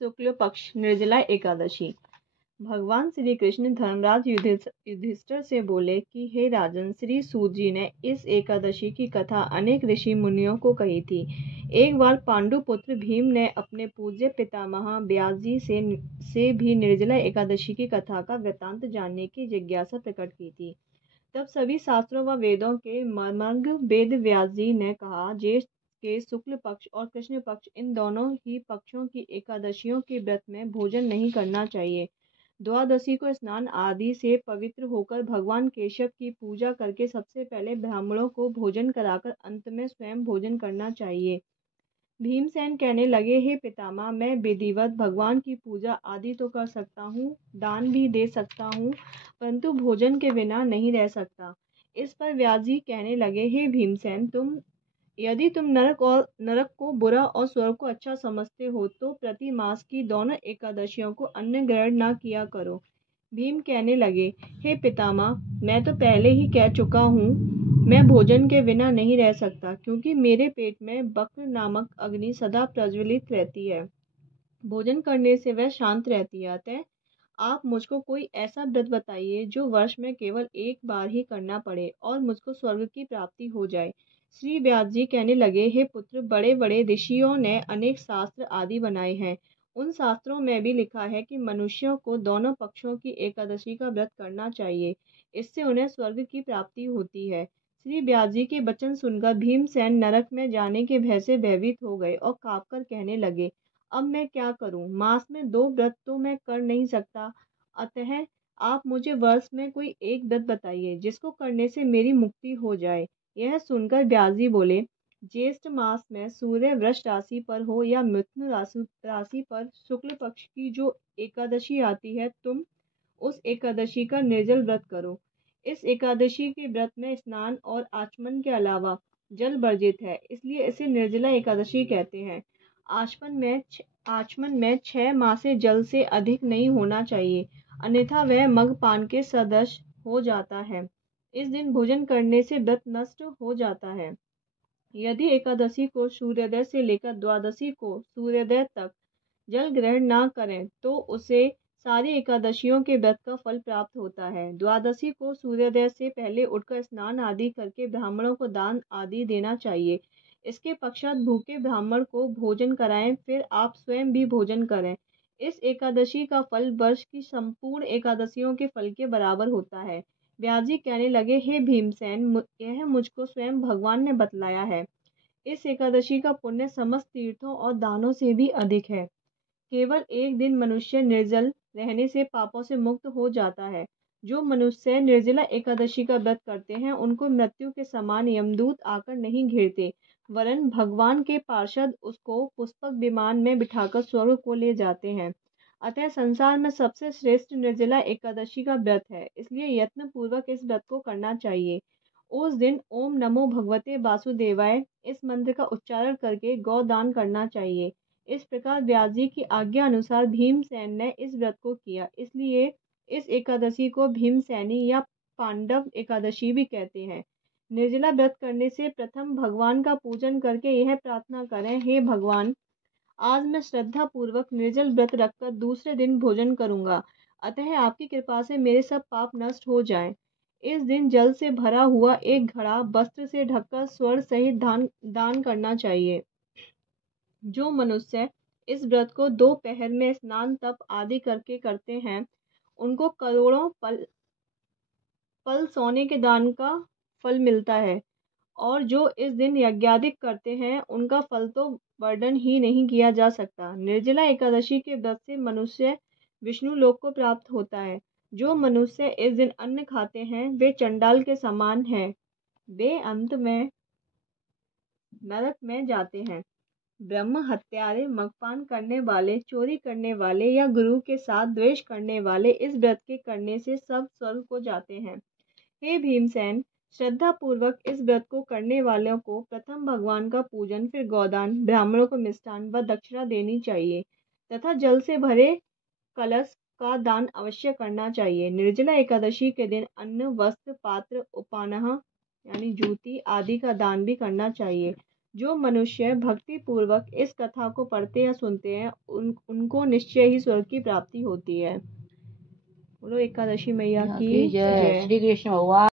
शुक्ल पक्ष निर्जला एकादशी। भगवान श्री कृष्ण धर्मराज युधिष्ठिर से बोले कि हे राजन, श्री सूत जी ने इस एकादशी की कथा अनेक ऋषि मुनियों को कही थी। एक बार पांडु पुत्र भीम ने अपने पूज्य पितामह व्यास जी से भी निर्जला एकादशी की कथा का वृत्तांत जानने की जिज्ञासा प्रकट की थी। तब सभी शास्त्रों व वेदों के मर्मज्ञ वेद व्यास जी ने कहा, ज्येष्ठ के शुक्ल पक्ष और कृष्ण पक्ष इन दोनों ही पक्षों की एकादशियों के व्रत में भोजन नहीं करना चाहिए। द्वादशी को स्नान आदि से पवित्र होकर भगवान केशव की पूजा करके सबसे पहले ब्राह्मणों को भोजन कराकर अंत में स्वयं भोजन करना चाहिए। भीमसेन कहने लगे, हे पितामह, मैं विधिवत भगवान की पूजा आदि तो कर सकता हूँ, दान भी दे सकता हूँ, परंतु भोजन के बिना नहीं रह सकता। इस पर व्यास जी कहने लगे, हे भीमसेन, यदि तुम नरक को बुरा और स्वर्ग को अच्छा समझते हो तो प्रति मास की दोनों एकादशियों को अन्न ग्रहण न किया करो। भीम कहने लगे, हे पितामह, मैं तो पहले ही कह चुका हूँ, मैं भोजन के बिना नहीं रह सकता, क्योंकि मेरे पेट में वक्र नामक अग्नि सदा प्रज्वलित रहती है। भोजन करने से वह शांत रहती है। अतः आप मुझको कोई ऐसा व्रत बताइए जो वर्ष में केवल एक बार ही करना पड़े और मुझको स्वर्ग की प्राप्ति हो जाए। श्री व्यास जी कहने लगे, हे पुत्र, बड़े बड़े ऋषियों ने अनेक शास्त्र आदि बनाए हैं। उन शास्त्रों में भी लिखा है कि मनुष्यों को दोनों पक्षों की एकादशी का व्रत करना चाहिए, इससे उन्हें स्वर्ग की प्राप्ति होती है। श्री व्यास जी के वचन सुनकर भीमसेन नरक में जाने के भय से भयभीत हो गए और कांपकर कहने लगे, अब मैं क्या करूं? मास में 2 व्रत तो मैं कर नहीं सकता, अतः आप मुझे वर्ष में कोई एक व्रत बताइए जिसको करने से मेरी मुक्ति हो जाए। यह सुनकर व्यास जी बोले, ज्येष्ठ मास में सूर्य वृष राशि पर हो या मिथुन राशि पर शुक्ल पक्ष की जो एकादशी आती है, तुम उस एकादशी का निर्जल व्रत करो। इस एकादशी के व्रत में स्नान और आचमन के अलावा जल वर्जित है, इसलिए इसे निर्जला एकादशी कहते हैं। आचमन में 6 मासे जल से अधिक नहीं होना चाहिए, अन्यथा वह मगपान के सदृश हो जाता है। इस दिन भोजन करने से व्रत नष्ट हो जाता है। यदि एकादशी को सूर्योदय से लेकर द्वादशी को सूर्योदय तक जल ग्रहण न करें तो उसे सारी एकादशियों के व्रत का फल प्राप्त होता है। द्वादशी को सूर्योदय से पहले उठकर स्नान आदि करके ब्राह्मणों को दान आदि देना चाहिए। इसके पश्चात भूखे ब्राह्मण को भोजन कराएं, फिर आप स्वयं भी भोजन करें। इस एकादशी का फल वर्ष की संपूर्ण एकादशियों के फल के बराबर होता है। व्यास जी कहने लगे, हे भीमसेन, यह मुझको स्वयं भगवान ने बतलाया है। इस एकादशी का पुण्य समस्त तीर्थों और दानों से भी अधिक है। केवल एक दिन मनुष्य निर्जल रहने से पापों से मुक्त हो जाता है। जो मनुष्य निर्जला एकादशी का व्रत करते हैं, उनको मृत्यु के समान यमदूत आकर नहीं घेरते, वरन भगवान के पार्षद उसको पुष्पक विमान में बिठाकर स्वर्ग को ले जाते हैं। अतः संसार में सबसे श्रेष्ठ निर्जला एकादशी का व्रत है, इसलिए यत्न पूर्वक इस व्रत को करना चाहिए। उस दिन ओम नमो भगवते वासुदेवाय इस मंत्र का उच्चारण करके गौदान करना चाहिए। इस प्रकार व्यास जी की आज्ञा अनुसार भीमसेन ने इस व्रत को किया, इसलिए इस एकादशी को भीमसेनी या पांडव एकादशी भी कहते हैं। निर्जला व्रत करने से प्रथम भगवान का पूजन करके यह प्रार्थना करें, हे भगवान, आज मैं श्रद्धा पूर्वक निर्जल व्रत रखकर दूसरे दिन भोजन करूंगा, अतः आपकी कृपा से मेरे सब पाप नष्ट हो जाएं। इस दिन जल से भरा हुआ एक घड़ा वस्त्र से ढककर स्वर्ण सहित दान करना चाहिए। जो मनुष्य इस व्रत को 2 पहर में स्नान तप आदि करके करते हैं, उनको करोड़ों पल सोने के दान का फल मिलता है, और जो इस दिन यज्ञादिक करते हैं उनका फल तो वर्णन ही नहीं किया जा सकता। निर्जला एकादशी के व्रत से मनुष्य विष्णु लोक को प्राप्त होता है। जो मनुष्य इस दिन अन्न खाते हैं वे चंडाल के समान हैं, वे अंत में नरक में जाते हैं। ब्रह्म हत्यारे, मगपान करने वाले, चोरी करने वाले या गुरु के साथ द्वेष करने वाले इस व्रत के करने से सब स्वर्ग को जाते हैं। हे भीमसेन, श्रद्धा पूर्वक इस व्रत को करने वालों को प्रथम भगवान का पूजन, फिर गौदान, ब्राह्मणों को मिष्ठान व दक्षिणा देनी चाहिए तथा जल से भरे कलश का दान अवश्य करना चाहिए। निर्जला एकादशी के दिन अन्न, वस्त्र, पात्र, उपानह यानी जूती आदि का दान भी करना चाहिए। जो मनुष्य भक्ति पूर्वक इस कथा को पढ़ते या सुनते हैं उनको निश्चय ही स्वर्ग की प्राप्ति होती है। बोलो एकादशी मैया की जय। जय। श्री कृष्ण भगवान